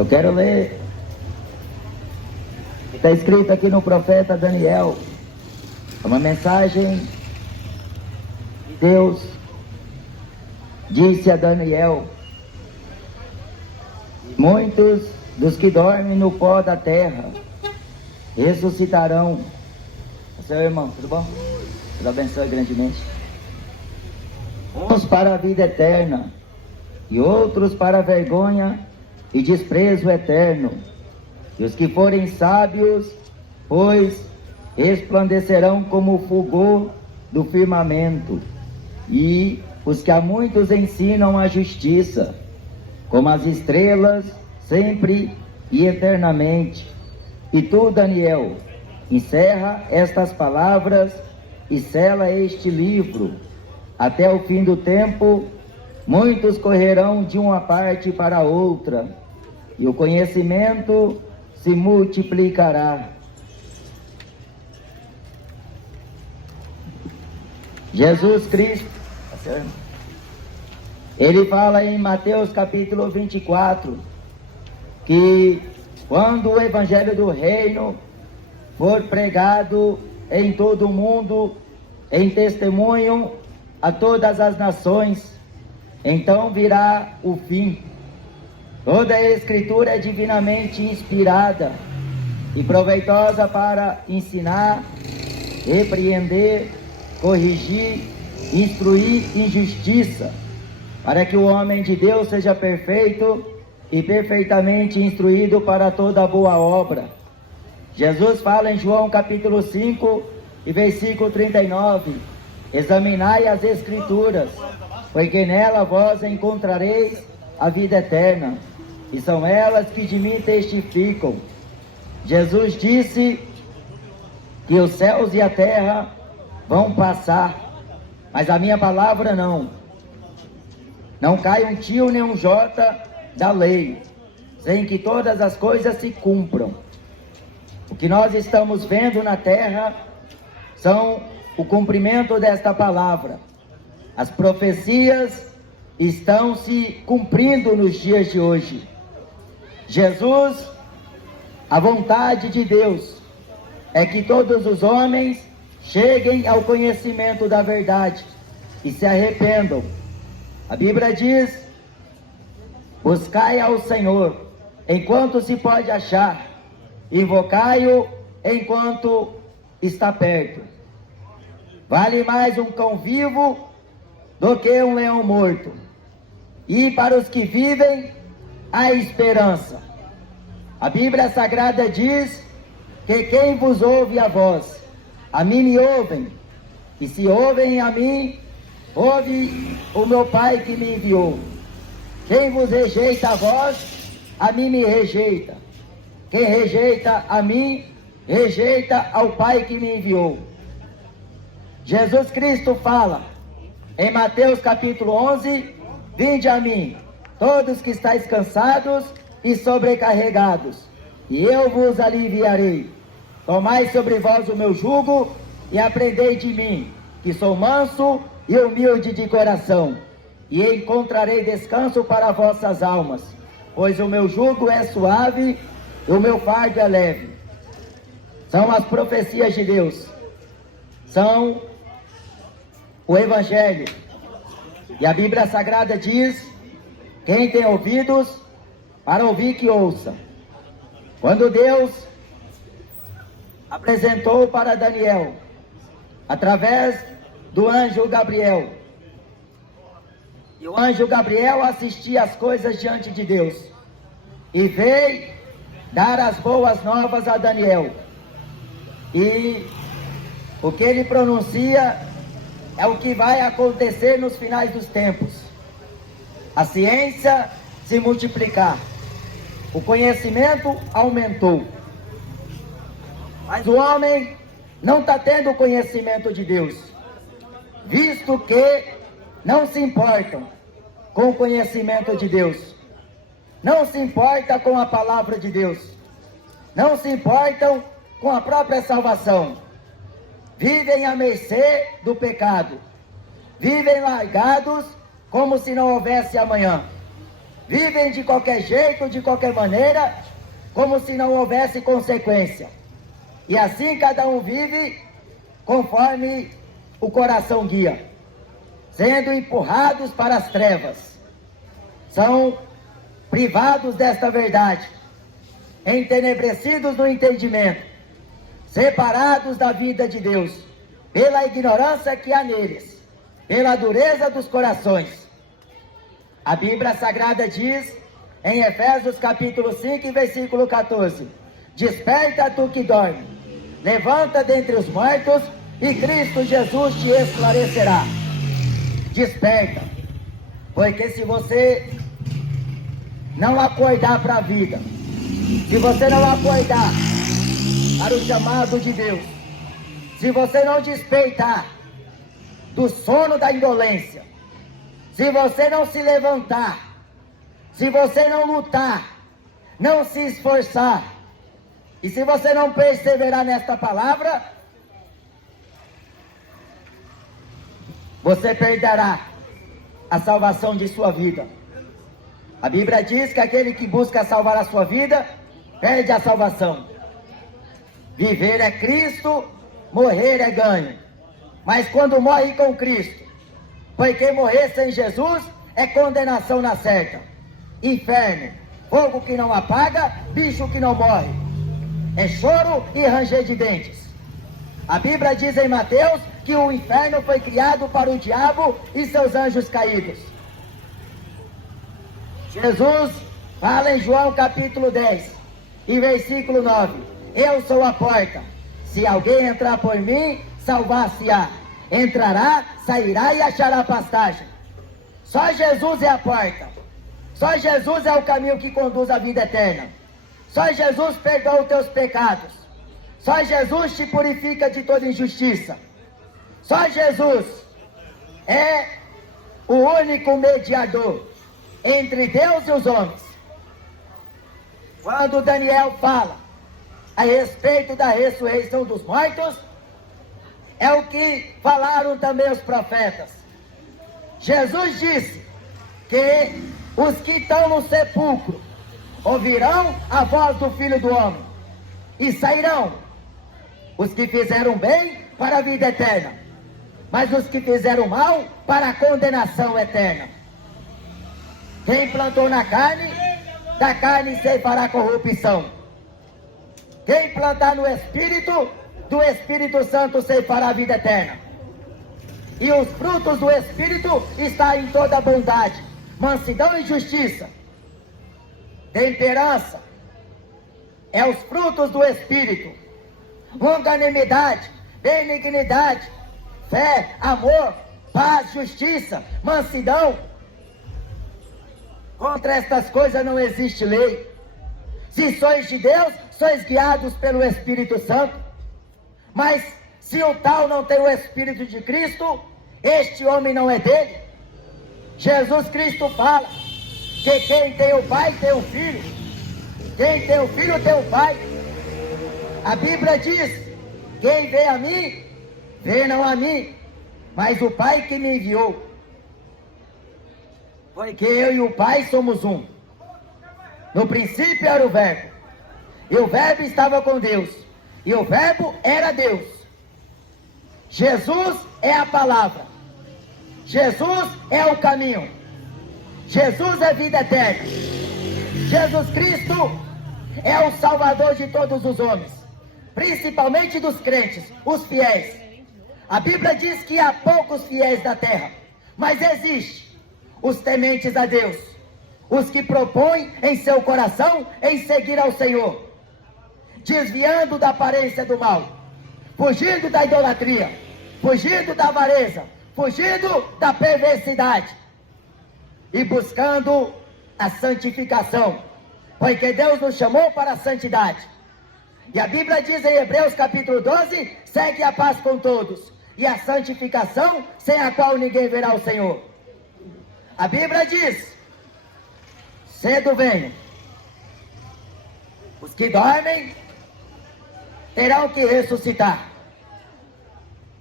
Eu quero ler. Está escrito aqui no profeta Daniel. É uma mensagem de Deus. Disse a Daniel: muitos dos que dormem no pó da terra ressuscitarão. Seu irmão, tudo bom? Deus abençoe grandemente. Uns para a vida eterna e outros para a vergonha e desprezo eterno. E os que forem sábios, pois resplandecerão como o fulgor do firmamento. E os que a muitos ensinam a justiça, como as estrelas, sempre e eternamente. E tu, Daniel, encerra estas palavras e sela este livro. Até o fim do tempo, muitos correrão de uma parte para outra, e o conhecimento se multiplicará. Jesus Cristo, ele fala em Mateus capítulo 24, que quando o evangelho do reino for pregado em todo o mundo, em testemunho a todas as nações, então virá o fim. Toda a Escritura é divinamente inspirada e proveitosa para ensinar, repreender, corrigir, instruir em justiça, para que o homem de Deus seja perfeito e perfeitamente instruído para toda boa obra. Jesus fala em João capítulo 5 e versículo 39, examinai as Escrituras, porque nela vós encontrareis a vida eterna, e são elas que de mim testificam. Jesus disse que os céus e a terra vão passar, mas a minha palavra não. Não cai um tio nem um jota da lei, sem que todas as coisas se cumpram. O que nós estamos vendo na terra são o cumprimento desta palavra. As profecias estão se cumprindo nos dias de hoje. Jesus, a vontade de Deus é que todos os homens cheguem ao conhecimento da verdade e se arrependam. A Bíblia diz: buscai ao Senhor enquanto se pode achar, invocai-o enquanto está perto. Vale mais um cão vivo do que um leão morto. E para os que vivem, há esperança. A Bíblia Sagrada diz que quem vos ouve a vós, a mim me ouvem, e se ouvem a mim, ouve o meu Pai que me enviou. Quem vos rejeita a vós, a mim me rejeita. Quem rejeita a mim, rejeita ao Pai que me enviou. Jesus Cristo fala em Mateus capítulo 11, vinde a mim, todos que estáis cansados e sobrecarregados, e eu vos aliviarei. Tomai sobre vós o meu jugo e aprendei de mim, que sou manso e humilde de coração, e encontrarei descanso para vossas almas, pois o meu jugo é suave e o meu fardo é leve. São as profecias de Deus, são o Evangelho. E a Bíblia Sagrada diz: quem tem ouvidos para ouvir, que ouça. Quando Deus apresentou para Daniel, através do anjo Gabriel, e o anjo Gabriel assistia as coisas diante de Deus, e veio dar as boas novas a Daniel, e o que ele pronuncia é o que vai acontecer nos finais dos tempos. A ciência se multiplicar, o conhecimento aumentou, mas o homem não está tendo conhecimento de Deus, visto que não se importam com o conhecimento de Deus, não se importa com a palavra de Deus, não se importam com a própria salvação, vivem à mercê do pecado, vivem largados como se não houvesse amanhã, vivem de qualquer jeito, de qualquer maneira, como se não houvesse consequência. E assim cada um vive conforme o coração guia, sendo empurrados para as trevas. São privados desta verdade, entenebrecidos no entendimento, separados da vida de Deus, pela ignorância que há neles, pela dureza dos corações. A Bíblia Sagrada diz, em Efésios capítulo 5, versículo 14, desperta tu que dorme, levanta dentre os mortos, e Cristo Jesus te esclarecerá. Desperta, porque se você não acordar para a vida, se você não acordar para o chamado de Deus, se você não despertar do sono da indolência, se você não se levantar, se você não lutar, não se esforçar, e se você não perseverar nesta palavra, você perderá a salvação de sua vida. A Bíblia diz que aquele que busca salvar a sua vida, perde a salvação. Viver é Cristo, morrer é ganho. Mas quando morre com Cristo, porque morrer sem Jesus é condenação na certa. Inferno, fogo que não apaga, bicho que não morre. É choro e ranger de dentes. A Bíblia diz em Mateus que o inferno foi criado para o diabo e seus anjos caídos. Jesus fala em João capítulo 10 e versículo 9: eu sou a porta, se alguém entrar por mim, salvar-se-á, entrará, sairá e achará pastagem. Só Jesus é a porta, só Jesus é o caminho que conduz à vida eterna, só Jesus perdoa os teus pecados, só Jesus te purifica de toda injustiça, só Jesus é o único mediador entre Deus e os homens. Quando Daniel fala a respeito da ressurreição dos mortos, é o que falaram também os profetas. Jesus disse que os que estão no sepulcro ouvirão a voz do Filho do Homem e sairão, os que fizeram bem para a vida eterna, mas os que fizeram mal para a condenação eterna. Quem plantou na carne, da carne ceifará corrupção. Quem plantar no Espírito, do Espírito Santo ceifará a vida eterna. E os frutos do Espírito estão em toda bondade, mansidão e justiça. Temperança é os frutos do Espírito. Longanimidade, benignidade, fé, amor, paz, justiça, mansidão. Contra estas coisas não existe lei. Se sois de Deus, sois guiados pelo Espírito Santo. Mas se o tal não tem o Espírito de Cristo, este homem não é dele. Jesus Cristo fala que quem tem o Pai tem o Filho. Quem tem o Filho tem o Pai. A Bíblia diz: quem vê a mim, vê não a mim, mas o Pai que me enviou. Porque eu e o Pai somos um. No princípio era o Verbo, e o Verbo estava com Deus, e o Verbo era Deus. Jesus é a palavra, Jesus é o caminho, Jesus é vida eterna. Jesus Cristo é o Salvador de todos os homens, principalmente dos crentes, os fiéis. A Bíblia diz que há poucos fiéis da terra, mas existe os tementes a Deus, os que propõem em seu coração em seguir ao Senhor, desviando da aparência do mal, fugindo da idolatria, fugindo da avareza, fugindo da perversidade e buscando a santificação, porque Deus nos chamou para a santidade. E a Bíblia diz em Hebreus capítulo 12, segue a paz com todos e a santificação, sem a qual ninguém verá o Senhor. A Bíblia diz: cedo venho, os que dormem terão que ressuscitar.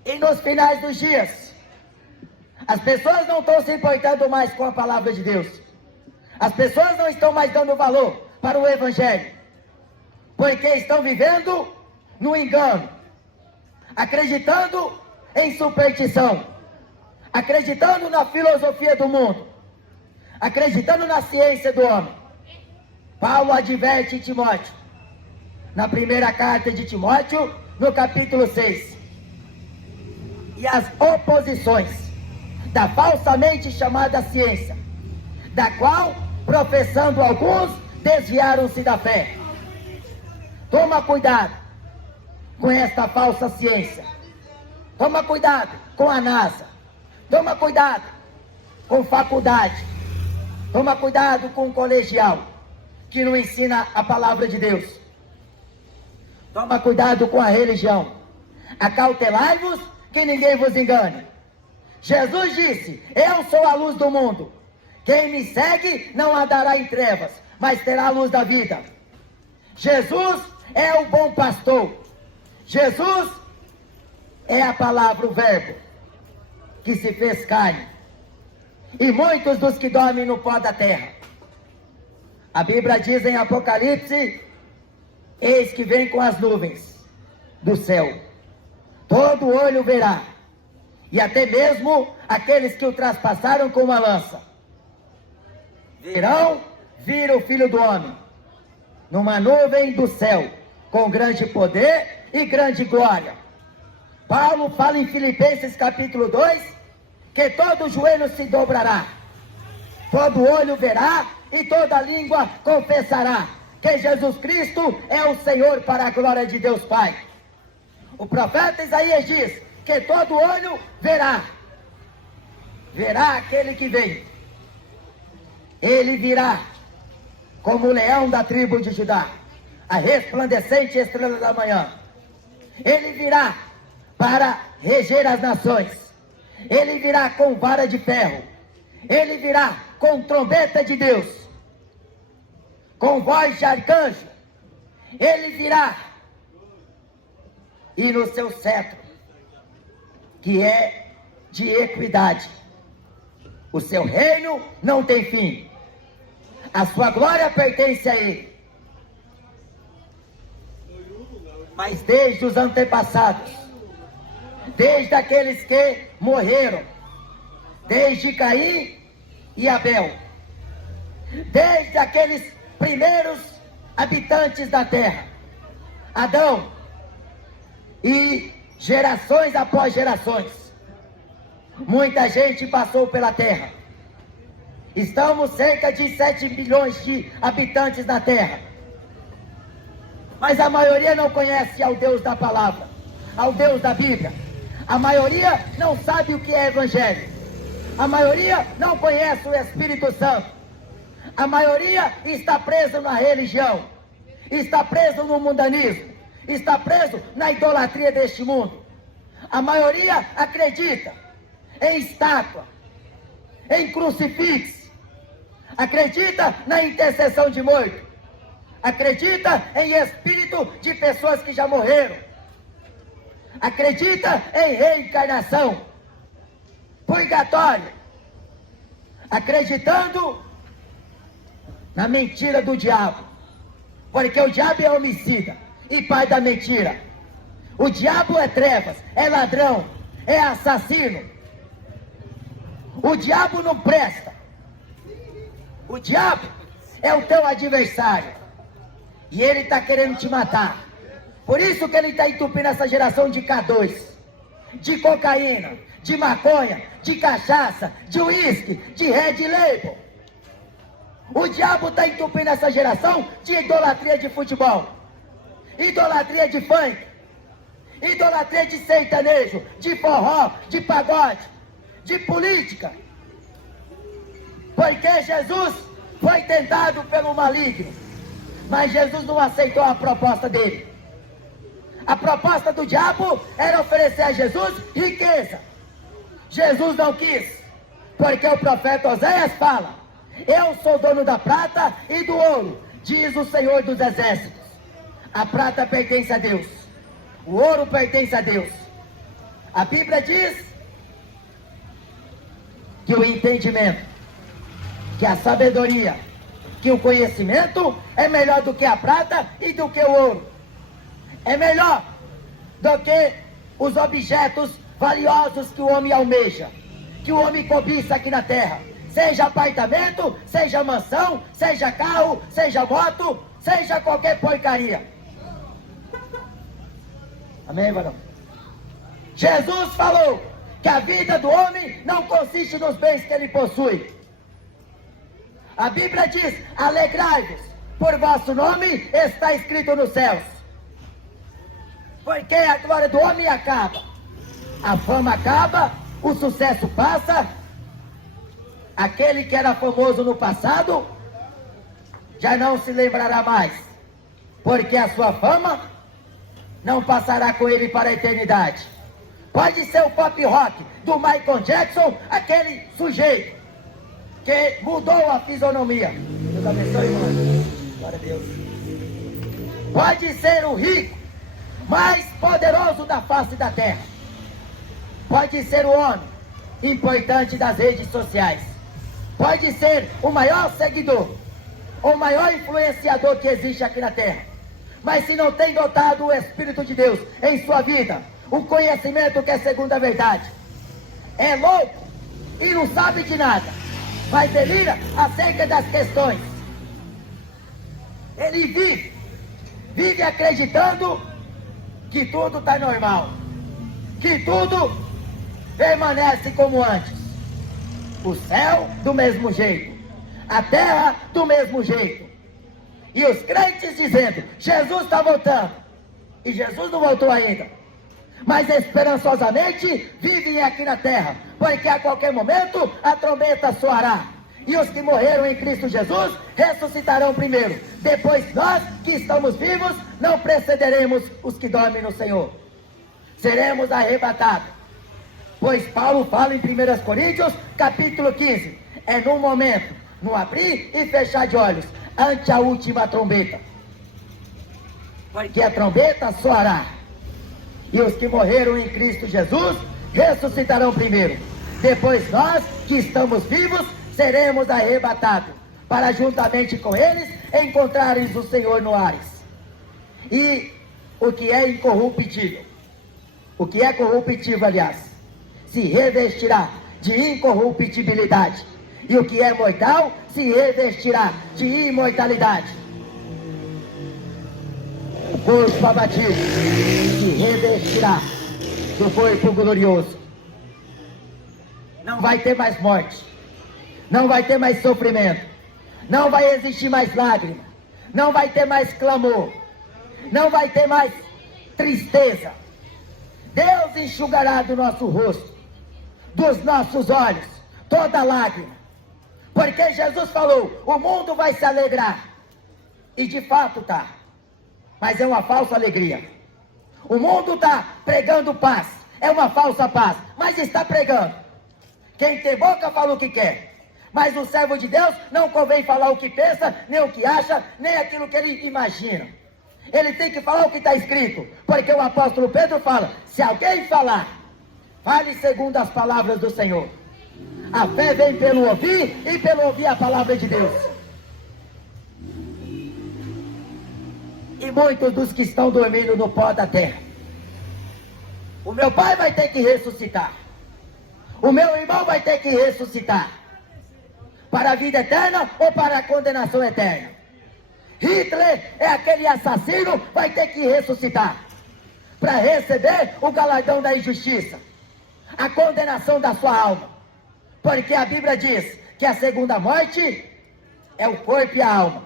E nos finais dos dias, as pessoas não estão se importando mais com a palavra de Deus. As pessoas não estão mais dando valor para o Evangelho, porque estão vivendo no engano, acreditando em superstição, acreditando na filosofia do mundo, acreditando na ciência do homem. Paulo adverte Timóteo, na primeira carta de Timóteo, no capítulo 6. E as oposições da falsamente chamada ciência, da qual, professando alguns, desviaram-se da fé. Toma cuidado com esta falsa ciência. Toma cuidado com a NASA. Toma cuidado com faculdade. Toma cuidado com o colegial, que não ensina a palavra de Deus. Toma cuidado com a religião. Acautelai-vos que ninguém vos engane. Jesus disse: eu sou a luz do mundo. Quem me segue não andará em trevas, mas terá a luz da vida. Jesus é o bom pastor. Jesus é a palavra, o verbo, que se fez carne. E muitos dos que dormem no pó da terra. A Bíblia diz em Apocalipse: eis que vem com as nuvens do céu. Todo olho verá, e até mesmo aqueles que o traspassaram com uma lança verão vir o Filho do Homem numa nuvem do céu, com grande poder e grande glória. Paulo fala em Filipenses capítulo 2, que todo joelho se dobrará, todo olho verá e toda língua confessará que Jesus Cristo é o Senhor, para a glória de Deus Pai. O profeta Isaías diz que todo olho verá aquele que vem. Ele virá como o leão da tribo de Judá, a resplandecente estrela da manhã. Ele virá para reger as nações. Ele virá com vara de ferro. Ele virá com trombeta de Deus, com voz de arcanjo. Ele virá, e no seu cetro, que é de equidade, o seu reino não tem fim. A sua glória pertence a ele. Mas desde os antepassados, desde aqueles que morreram, desde Caim e Abel, desde aqueles primeiros habitantes da terra, Adão, e gerações após gerações, muita gente passou pela terra. Estamos cerca de 7 bilhões de habitantes na terra, mas a maioria não conhece ao Deus da palavra, ao Deus da Bíblia. A maioria não sabe o que é evangelho. A maioria não conhece o Espírito Santo. A maioria está preso na religião, está preso no mundanismo, está preso na idolatria deste mundo. A maioria acredita em estátua, em crucifixo, acredita na intercessão de morto, acredita em espírito de pessoas que já morreram, acredita em reencarnação, purgatório, acreditando na mentira do diabo, porque o diabo é homicida e pai da mentira. O diabo é trevas, é ladrão, é assassino. O diabo não presta. O diabo é o teu adversário, e ele está querendo te matar. Por isso que ele está entupindo essa geração de K2, de cocaína, de maconha, de cachaça, de uísque, de Red Label. O diabo está entupindo essa geração de idolatria de futebol, idolatria de funk, idolatria de sertanejo, de forró, de pagode, de política. Porque Jesus foi tentado pelo maligno, mas Jesus não aceitou a proposta dele. A proposta do diabo era oferecer a Jesus riqueza. Jesus não quis, porque o profeta Oséias fala: eu sou dono da prata e do ouro, diz o Senhor dos Exércitos. A prata pertence a Deus, o ouro pertence a Deus. A Bíblia diz que o entendimento, que a sabedoria que o conhecimento é melhor do que a prata e do que o ouro. É melhor do que os objetos valiosos que o homem almeja, que o homem cobiça aqui na terra. Seja apartamento, seja mansão, seja carro, seja moto, seja qualquer porcaria. Amém, varão? Jesus falou que a vida do homem não consiste nos bens que ele possui. A Bíblia diz: alegrai-vos, por vosso nome está escrito nos céus. Porque a glória do homem acaba, a fama acaba, o sucesso passa. Aquele que era famoso no passado já não se lembrará mais, porque a sua fama não passará com ele para a eternidade. Pode ser o pop rock do Michael Jackson, aquele sujeito que mudou a fisionomia. Deus abençoe, irmão. Glória a Deus. Pode ser o rico mais poderoso da face da terra. Pode ser o homem importante das redes sociais. Pode ser o maior seguidor, o maior influenciador que existe aqui na terra. Mas se não tem notado o Espírito de Deus em sua vida, o conhecimento que é segundo a verdade, é louco e não sabe de nada, mas delira acerca das questões. Ele vive acreditando que tudo está normal, que tudo permanece como antes. O céu do mesmo jeito, a terra do mesmo jeito. E os crentes dizendo: Jesus está voltando. E Jesus não voltou ainda. Mas esperançosamente vivem aqui na terra, porque a qualquer momento a trombeta soará. E os que morreram em Cristo Jesus ressuscitarão primeiro. Depois nós que estamos vivos não precederemos os que dormem no Senhor. Seremos arrebatados. Pois Paulo fala em 1 Coríntios, capítulo 15. É num momento, no abrir e fechar de olhos, ante a última trombeta. Porque a trombeta soará. E os que morreram em Cristo Jesus ressuscitarão primeiro. Depois nós, que estamos vivos, seremos arrebatados, para juntamente com eles encontrarem o Senhor no ares. E o que é incorruptível, o que é corruptível, aliás, se revestirá de incorruptibilidade. E o que é mortal se revestirá de imortalidade. O corpo abatido se revestirá do corpo glorioso. Não vai ter mais morte, não vai ter mais sofrimento, não vai existir mais lágrima, não vai ter mais clamor, não vai ter mais tristeza. Deus enxugará do nosso rosto, dos nossos olhos, toda lágrima. Porque Jesus falou: o mundo vai se alegrar. E de fato está. Mas é uma falsa alegria. O mundo está pregando paz. É uma falsa paz. Mas está pregando. Quem tem boca fala o que quer. Mas o servo de Deus não convém falar o que pensa, nem o que acha, nem aquilo que ele imagina. Ele tem que falar o que está escrito. Porque o apóstolo Pedro fala: se alguém falar, fale segundo as palavras do Senhor. A fé vem pelo ouvir e pelo ouvir a palavra de Deus. E muitos dos que estão dormindo no pó da terra, o meu pai vai ter que ressuscitar, o meu irmão vai ter que ressuscitar, para a vida eterna ou para a condenação eterna. Hitler é aquele assassino, vai ter que ressuscitar, para receber o galardão da injustiça, a condenação da sua alma. Porque a Bíblia diz que a segunda morte é o corpo e a alma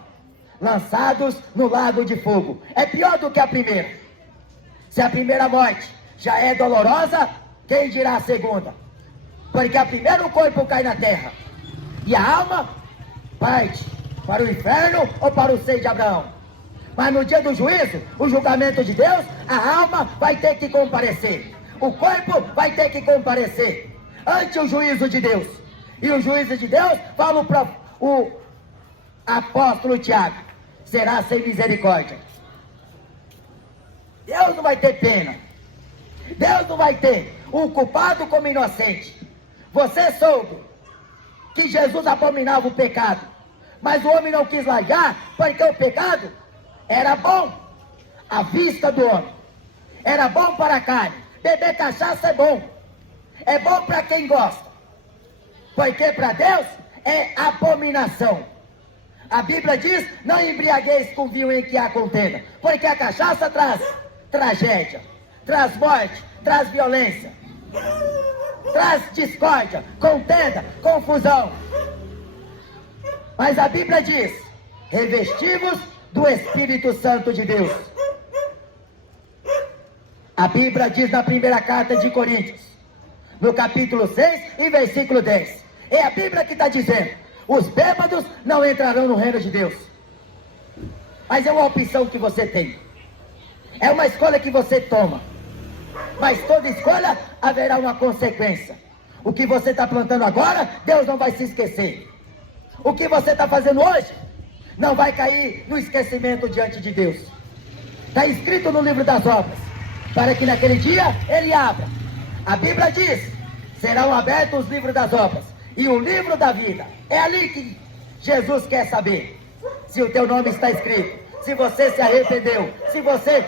lançados no lago de fogo. É pior do que a primeira. Se a primeira morte já é dolorosa, quem dirá a segunda? Porque a primeira o corpo cai na terra e a alma parte para o inferno ou para o seio de Abraão. Mas no dia do juízo, o julgamento de Deus, a alma vai ter que comparecer, o corpo vai ter que comparecer ante o juízo de Deus. E o juízo de Deus, fala o apóstolo Tiago, será sem misericórdia. Deus não vai ter pena. Deus não vai ter um culpado como inocente. Você soube que Jesus abominava o pecado, Mas o homem não quis largar, porque o pecado era bom à vista do homem. Era bom para a carne. Beber cachaça é bom. É bom para quem gosta. Porque para Deus é abominação. A Bíblia diz, não embriagueis com vinho em que há contenda. Porque a cachaça traz tragédia, traz morte, traz violência, traz discórdia, contenda, confusão. Mas a Bíblia diz, revestivos do Espírito Santo de Deus. A Bíblia diz na primeira carta de Coríntios, no capítulo 6 e versículo 10. É a Bíblia que está dizendo, os bêbados não entrarão no reino de Deus. Mas é uma opção que você tem. É uma escolha que você toma. Mas toda escolha haverá uma consequência. O que você está plantando agora, Deus não vai se esquecer. O que você está fazendo hoje, não vai cair no esquecimento diante de Deus. Está escrito no livro das obras, para que naquele dia Ele abra. A Bíblia diz, serão abertos os livros das obras e o livro da vida. É ali que Jesus quer saber se o teu nome está escrito, se você se arrependeu, se você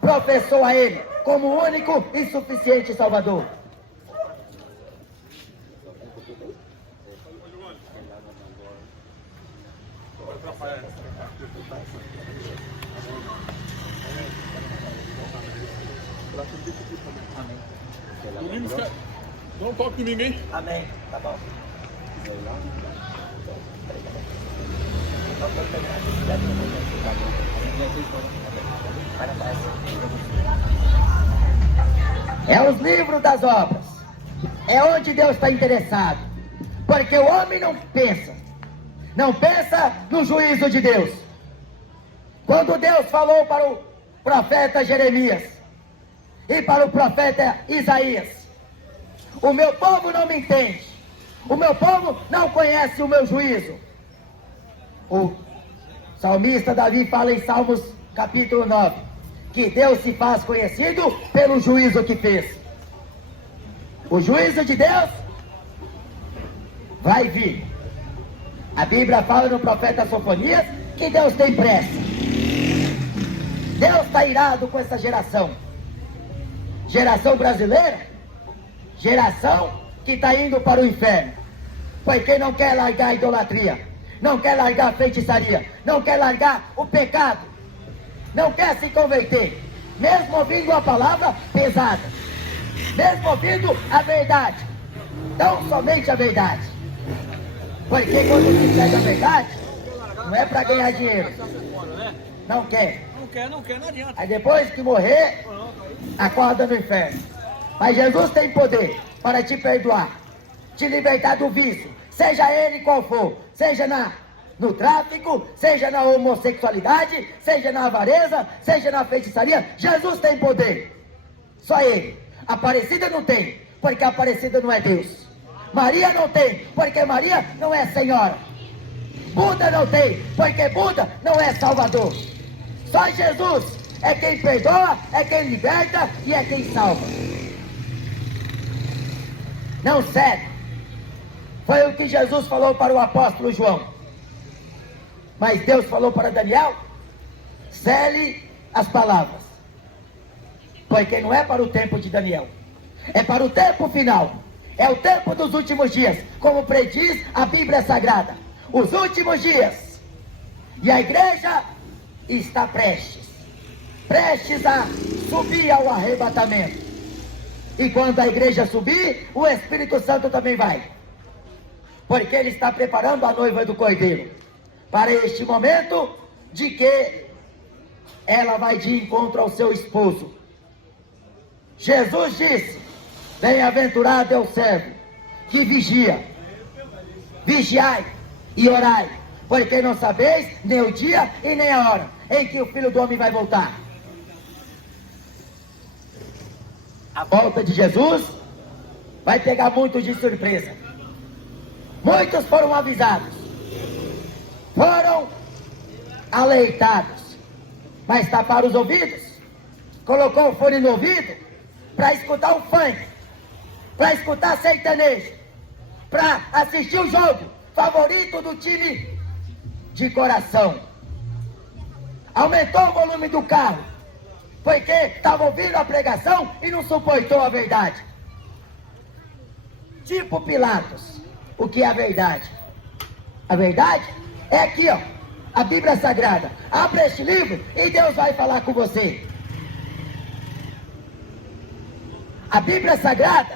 professou a Ele como o único e suficiente Salvador. Não toque em ninguém. Amém. Tá bom. É os livros das obras. É onde Deus está interessado. Porque o homem não pensa no juízo de Deus. Quando Deus falou para o profeta Jeremias e para o profeta Isaías, o meu povo não me entende, o meu povo não conhece o meu juízo. O salmista Davi fala em Salmos capítulo 9, que Deus se faz conhecido pelo juízo que fez. O juízo de Deus vai vir. A Bíblia fala no profeta Sofonias que Deus tem pressa. Deus está irado com essa geração. Geração brasileira, geração que está indo para o inferno. Porque não quer largar a idolatria, não quer largar a feitiçaria, não quer largar o pecado, não quer se converter, mesmo ouvindo a palavra pesada, mesmo ouvindo a verdade, não somente a verdade. Porque quando se pega a verdade, não é para ganhar dinheiro, não quer. Não quer, não adianta. Aí depois que morrer, acorda no inferno. Mas Jesus tem poder para te perdoar, te libertar do vício, seja ele qual for, seja no tráfico, seja na homossexualidade, seja na avareza, seja na feitiçaria. Jesus tem poder, só ele. Aparecida não tem, porque Aparecida não é Deus. Maria não tem, porque Maria não é Senhora. Buda não tem, porque Buda não é Salvador. Só Jesus é quem perdoa, é quem liberta e é quem salva. Não cede. Foi o que Jesus falou para o apóstolo João. Mas Deus falou para Daniel, cele as palavras. Porque não é para o tempo de Daniel, é para o tempo final. É o tempo dos últimos dias, como prediz a Bíblia Sagrada. Os últimos dias. E a igreja está prestes a subir ao arrebatamento. E quando a igreja subir, o Espírito Santo também vai. Porque ele está preparando a noiva do Cordeiro para este momento de que ela vai de encontro ao seu esposo. Jesus disse, bem-aventurado é o servo que vigia. Vigiai e orai, porque não sabeis nem o dia e nem a hora em que o Filho do Homem vai voltar. A volta de Jesus vai pegar muitos de surpresa. Muitos foram avisados, foram aleitados, mas taparam os ouvidos, colocou o fone no ouvido para escutar o funk, para escutar sertanejo, para assistir o jogo favorito do time de coração. Aumentou o volume do carro, porque estava ouvindo a pregação e não suportou a verdade. Tipo Pilatos, o que é a verdade? A verdade é aqui, ó, a Bíblia Sagrada. Abra este livro e Deus vai falar com você. A Bíblia Sagrada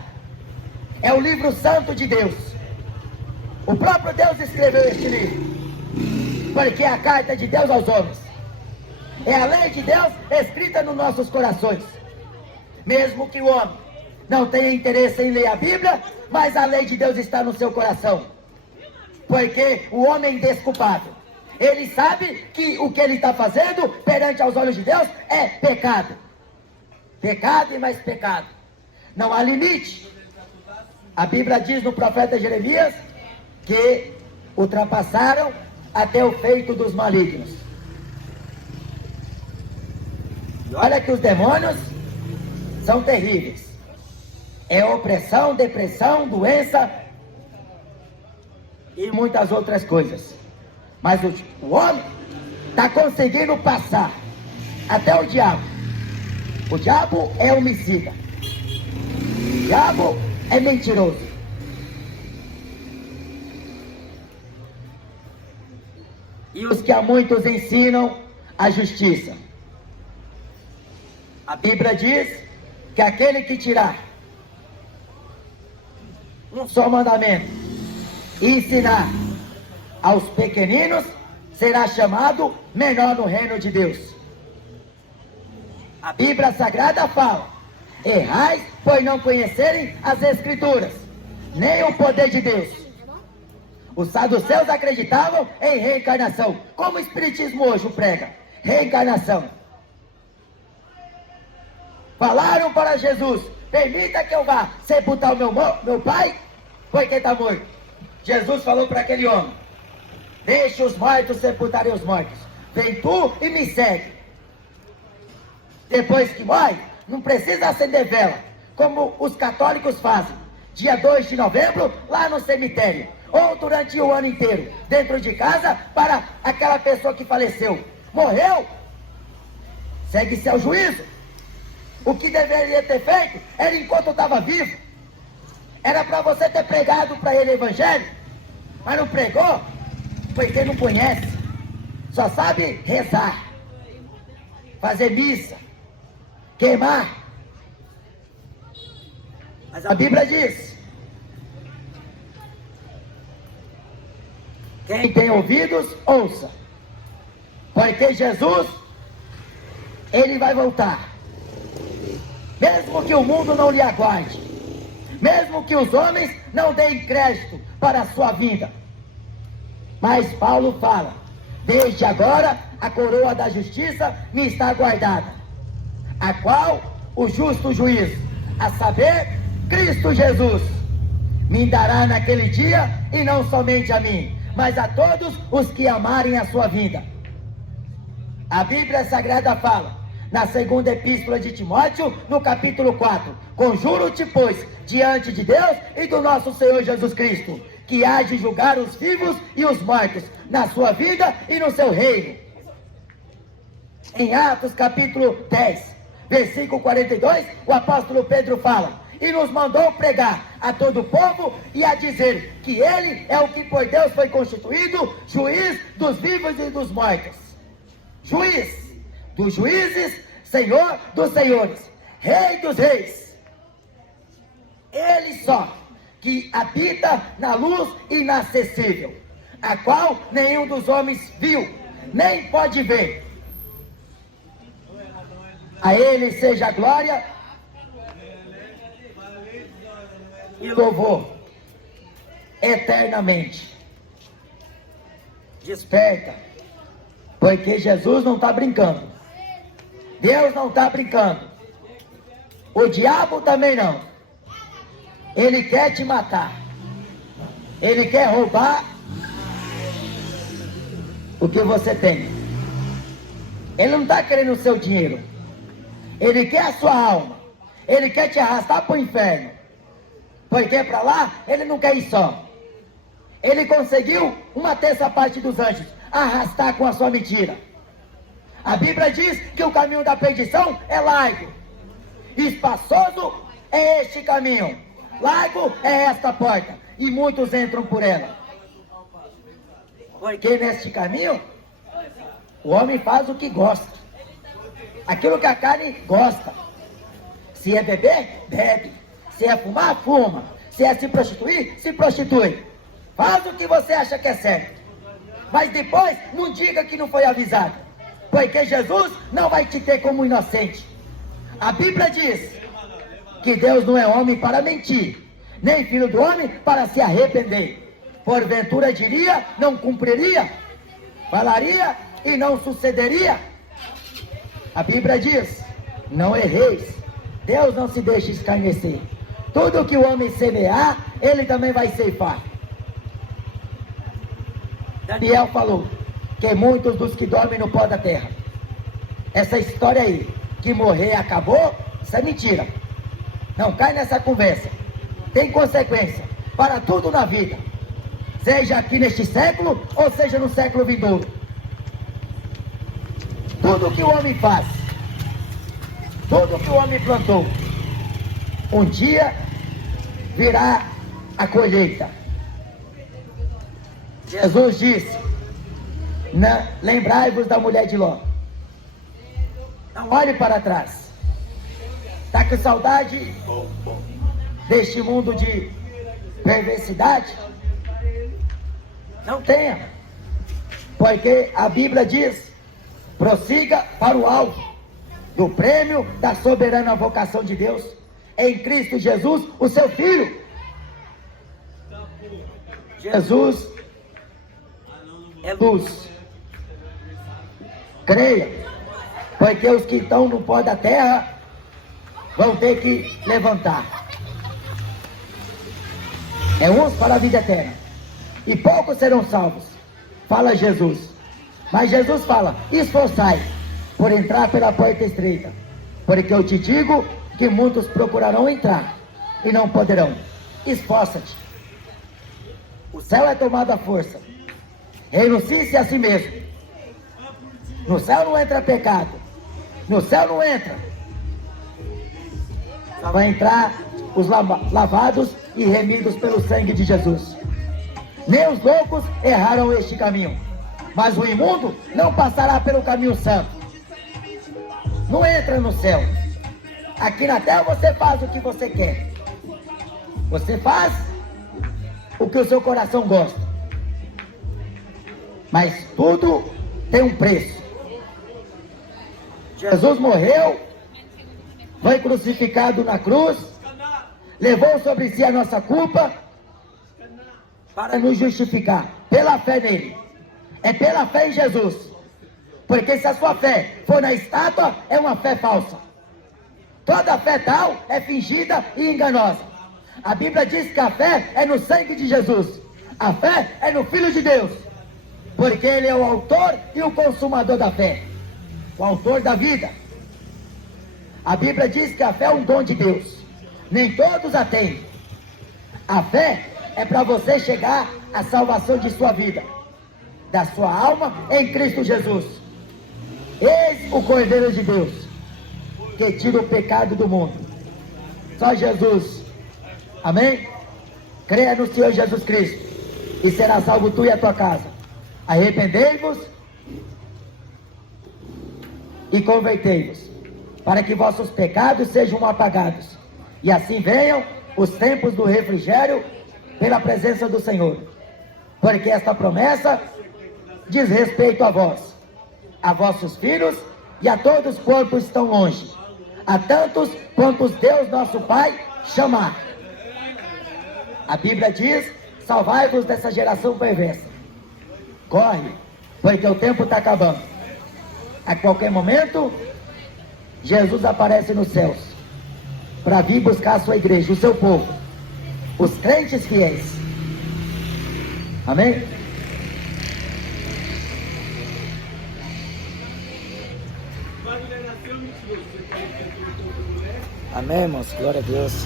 é o livro santo de Deus. O próprio Deus escreveu este livro, porque é a carta de Deus aos homens. É a lei de Deus escrita nos nossos corações. Mesmo que o homem não tenha interesse em ler a Bíblia, mas a lei de Deus está no seu coração. Porque o homem é indesculpável. Ele sabe que o que ele está fazendo perante aos olhos de Deus é pecado. Pecado e mais pecado. Não há limite. A Bíblia diz no profeta Jeremias que ultrapassaram até o feito dos malignos. Olha que os demônios são terríveis. É opressão, depressão, doença e muitas outras coisas. Mas o homem está conseguindo passar até o diabo. O diabo é homicida. O diabo é mentiroso. E os que a muitos ensinam a justiça. A Bíblia diz que aquele que tirar um só mandamento e ensinar aos pequeninos será chamado menor no reino de Deus. A Bíblia Sagrada fala: errais, pois não conhecerem as Escrituras, nem o poder de Deus. Os saduceus acreditavam em reencarnação, como o Espiritismo hoje prega, reencarnação. Falaram para Jesus: permita que eu vá sepultar o meu pai, porque está morto. Jesus falou para aquele homem: deixe os mortos sepultarem os mortos. Vem tu e me segue. Depois que morre, não precisa acender vela, como os católicos fazem. Dia 2 de novembro, lá no cemitério. Ou durante o ano inteiro, dentro de casa, para aquela pessoa que faleceu. Morreu, segue-se ao juízo. O que deveria ter feito era enquanto estava vivo. Era para você ter pregado para ele o evangelho, mas não pregou, porque não conhece. Só sabe rezar, fazer missa, queimar. Mas a Bíblia diz: quem tem ouvidos, ouça. Porque Jesus, ele vai voltar. Mesmo que o mundo não lhe aguarde, mesmo que os homens não deem crédito para a sua vinda. Mas Paulo fala: desde agora a coroa da justiça me está guardada, a qual o justo juiz, a saber, Cristo Jesus, me dará naquele dia, e não somente a mim, mas a todos os que amarem a sua vinda. A Bíblia Sagrada fala, na segunda epístola de Timóteo, no capítulo 4: conjuro-te, pois, diante de Deus e do nosso Senhor Jesus Cristo, que há de julgar os vivos e os mortos, na sua vida e no seu reino. Em Atos capítulo 10, versículo 42, o apóstolo Pedro fala: e nos mandou pregar a todo o povo e a dizer que ele é o que por Deus foi constituído juiz dos vivos e dos mortos. Juiz dos juízes, Senhor dos senhores, Rei dos reis. Ele só que habita na luz inacessível, a qual nenhum dos homens viu, nem pode ver. A ele seja a glória e louvor eternamente. Desperta, porque Jesus não está brincando. Deus não está brincando. O diabo também não. Ele quer te matar. Ele quer roubar o que você tem. Ele não está querendo o seu dinheiro. Ele quer a sua alma. Ele quer te arrastar para o inferno. Porque para lá ele não quer ir só. Ele conseguiu uma terça parte dos anjos. arrastar com a sua mentira. A Bíblia diz que o caminho da perdição é largo, espaçoso é este caminho, largo é esta porta, e muitos entram por ela. Porque neste caminho, o homem faz o que gosta, aquilo que a carne gosta. Se é beber, bebe. Se é fumar, fuma. Se é se prostituir, se prostitui. Faz o que você acha que é certo. Mas depois, não diga que não foi avisado. Porque Jesus não vai te ter como inocente. A Bíblia diz que Deus não é homem para mentir, nem filho do homem para se arrepender. Porventura diria, não cumpriria. Falaria e não sucederia. A Bíblia diz, não erreis. Deus não se deixa escarnecer. Tudo que o homem semear, ele também vai ceifar. Daniel falou que muitos dos que dormem no pó da terra. Essa história aí, que morrer acabou, isso é mentira. Não cai nessa conversa. Tem consequência para tudo na vida. Seja aqui neste século, ou seja no século vindouro. Tudo que o homem faz, tudo que o homem plantou, um dia virá a colheita. Jesus disse, lembrai-vos da mulher de Ló. Não olhe para trás. Está com saudade deste mundo de perversidade? Não tenha. Porque a Bíblia diz, prossiga para o alvo do prêmio da soberana vocação de Deus em Cristo Jesus, o seu Filho. Jesus é luz. Creia, porque os que estão no pó da terra vão ter que levantar. É uns para a vida eterna, e poucos serão salvos, fala Jesus. Mas Jesus fala, esforçai por entrar pela porta estreita, porque eu te digo que muitos procurarão entrar e não poderão. Esforça-te. O céu é tomado à força. Renuncie-se a si mesmo. No céu não entra pecado. No céu não entra. Só vai entrar os lavados e remidos pelo sangue de Jesus. Nem os loucos erraram este caminho, mas o imundo não passará pelo caminho santo. Não entra no céu. Aqui na terra você faz o que você quer. Você faz o que o seu coração gosta. Mas tudo tem um preço. Jesus morreu, foi crucificado na cruz, levou sobre si a nossa culpa para nos justificar pela fé nele. É pela fé em Jesus. Porque se a sua fé for na estátua, é uma fé falsa. Toda fé tal é fingida e enganosa. A Bíblia diz que a fé é no sangue de Jesus. A fé é no Filho de Deus. Porque ele é o autor e o consumador da fé. O autor da vida. A Bíblia diz que a fé é um dom de Deus. Nem todos a têm. A fé é para você chegar à salvação de sua vida, da sua alma em Cristo Jesus. Eis o Cordeiro de Deus, que tira o pecado do mundo. Só Jesus. Amém? Creia no Senhor Jesus Cristo e será salvo tu e a tua casa. Arrependei-vos e convertei-vos, para que vossos pecados sejam apagados, e assim venham os tempos do refrigério pela presença do Senhor. Porque esta promessa diz respeito a vós, a vossos filhos e a todos quantos estão longe, a tantos quantos Deus nosso Pai chamar. A Bíblia diz, salvai-vos dessa geração perversa. Corre, porque o tempo está acabando. A qualquer momento, Jesus aparece nos céus, para vir buscar a sua igreja, o seu povo, os crentes fiéis. Amém? Amém, irmãos, glória a Deus.